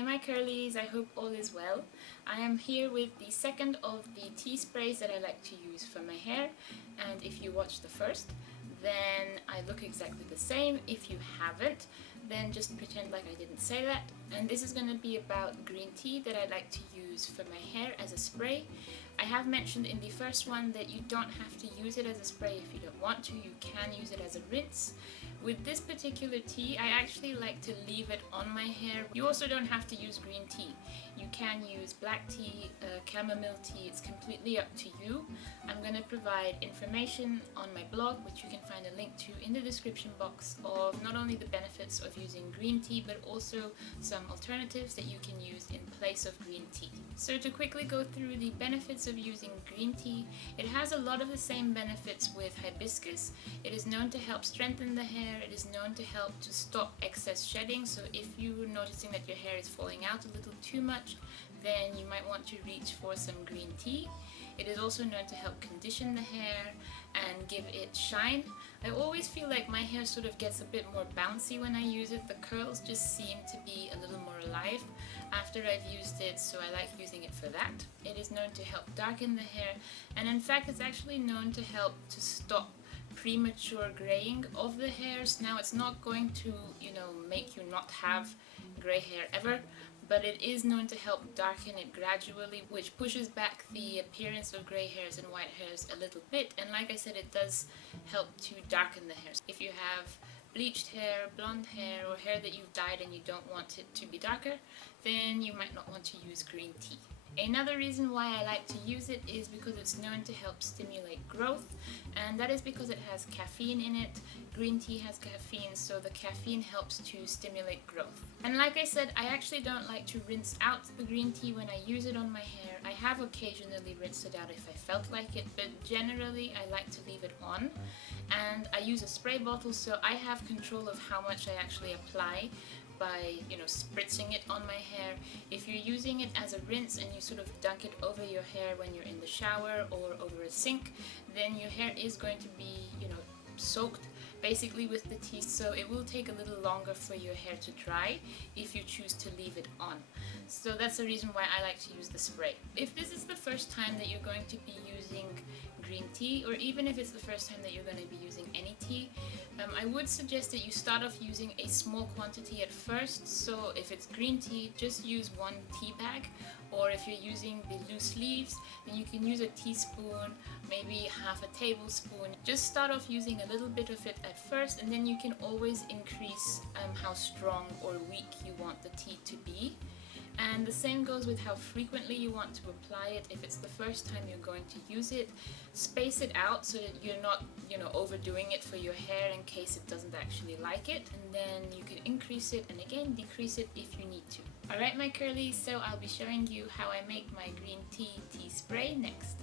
Hey my curlies, I hope all is well. I am here with the second of the tea sprays that I like to use for my hair, and if you watched the first, then I look exactly the same. If you haven't, then just pretend like I didn't say that. And this is going to be about green tea that I like to use for my hair as a spray. I have mentioned in the first one that you don't have to use it as a spray if you don't want to. You can use it as a rinse. With this particular tea, I actually like to leave it on my hair. You also don't have to use green tea. You can use black tea, chamomile tea, it's completely up to you. I'm going to provide information on my blog, which you can find a link to in the description box, of not only the benefits of using green tea, but also some alternatives that you can use in place of green tea. So to quickly go through the benefits of using green tea, it has a lot of the same benefits with hibiscus. It is known to help strengthen the hair. It is known to help to stop excess shedding, so if you're noticing that your hair is falling out a little too much, then you might want to reach for some green tea. It is also known to help condition the hair and give it shine. I always feel like my hair sort of gets a bit more bouncy when I use it. The curls just seem to be a little more alive after I've used it, so I like using it for that. It is known to help darken the hair, and in fact it's actually known to help to stop premature graying of the hairs. Now it's not going to, make you not have gray hair ever, but it is known to help darken it gradually, which pushes back the appearance of gray hairs and white hairs a little bit. And like I said, it does help to darken the hairs. If you have bleached hair, blonde hair, or hair that you've dyed and you don't want it to be darker, then you might not want to use green tea. Another reason why I like to use it is because it's known to help stimulate growth, and that is because it has caffeine in it. Green tea has caffeine, so the caffeine helps to stimulate growth. And like I said, I actually don't like to rinse out the green tea when I use it on my hair. I have occasionally rinsed it out if I felt like it, but generally I like to leave it on. And I use a spray bottle, so I have control of how much I actually apply by spritzing it on my hair. If you're using it as a rinse and you sort of dunk it over your hair when you're in the shower or over a sink, then your hair is going to be soaked basically with the tea, so it will take a little longer for your hair to dry if you choose to leave it on. So that's the reason why I like to use the spray. If this is the first time that you're going to be using green tea, or even if it's the first time that you're going to be using any tea, I would suggest that you start off using a small quantity at first. So if it's green tea, just use 1 tea bag, or if you're using the loose leaves, then you can use a teaspoon, maybe half a tablespoon. Just start off using a little bit of it at first, and then you can always increase how strong or weak you want the tea to be. And the same goes with how frequently you want to apply it. If it's the first time you're going to use it, space it out so that you're not, overdoing it for your hair in case it doesn't actually like it. And then you can increase it and again decrease it if you need to. Alright my curlies, so I'll be showing you how I make my green tea spray next.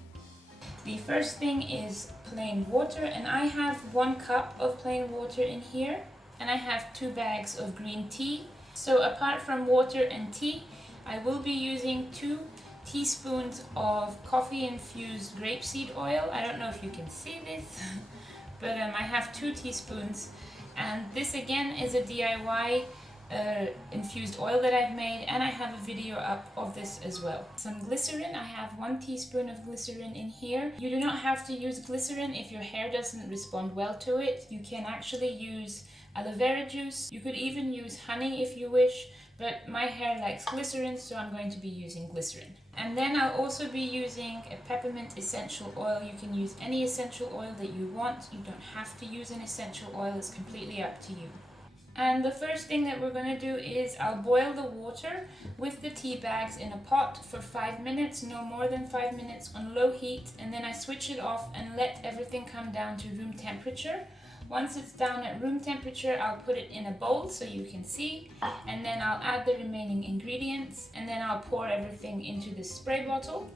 The first thing is plain water, and I have 1 cup of plain water in here, and I have 2 bags of green tea. So apart from water and tea, I will be using 2 teaspoons of coffee-infused grapeseed oil. I don't know if you can see this, but I have 2 teaspoons. And this again is a DIY infused oil that I've made, and I have a video up of this as well. Some glycerin. I have 1 teaspoon of glycerin in here. You do not have to use glycerin if your hair doesn't respond well to it. You can actually use aloe vera juice. You could even use honey if you wish, but my hair likes glycerin, so I'm going to be using glycerin. And then I'll also be using a peppermint essential oil. You can use any essential oil that you want. You don't have to use an essential oil, it's completely up to you. And the first thing that we're going to do is I'll boil the water with the tea bags in a pot for 5 minutes, no more than 5 minutes on low heat, and then I switch it off and let everything come down to room temperature. Once it's down at room temperature, I'll put it in a bowl so you can see, and then I'll add the remaining ingredients, and then I'll pour everything into the spray bottle.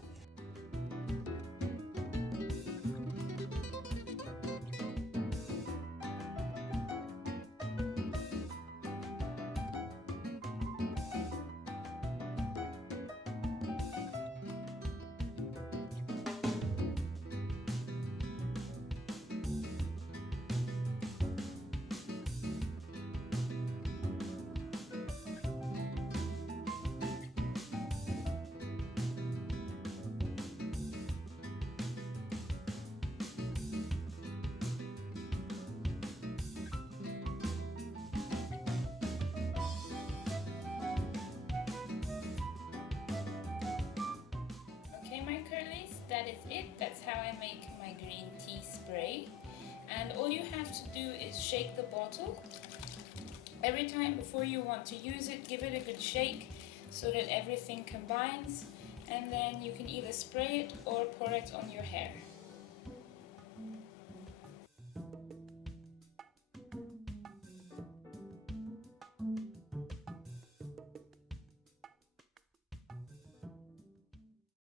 green tea spray. And all you have to do is shake the bottle. Every time before you want to use it, give it a good shake so that everything combines, and then you can either spray it or pour it on your hair.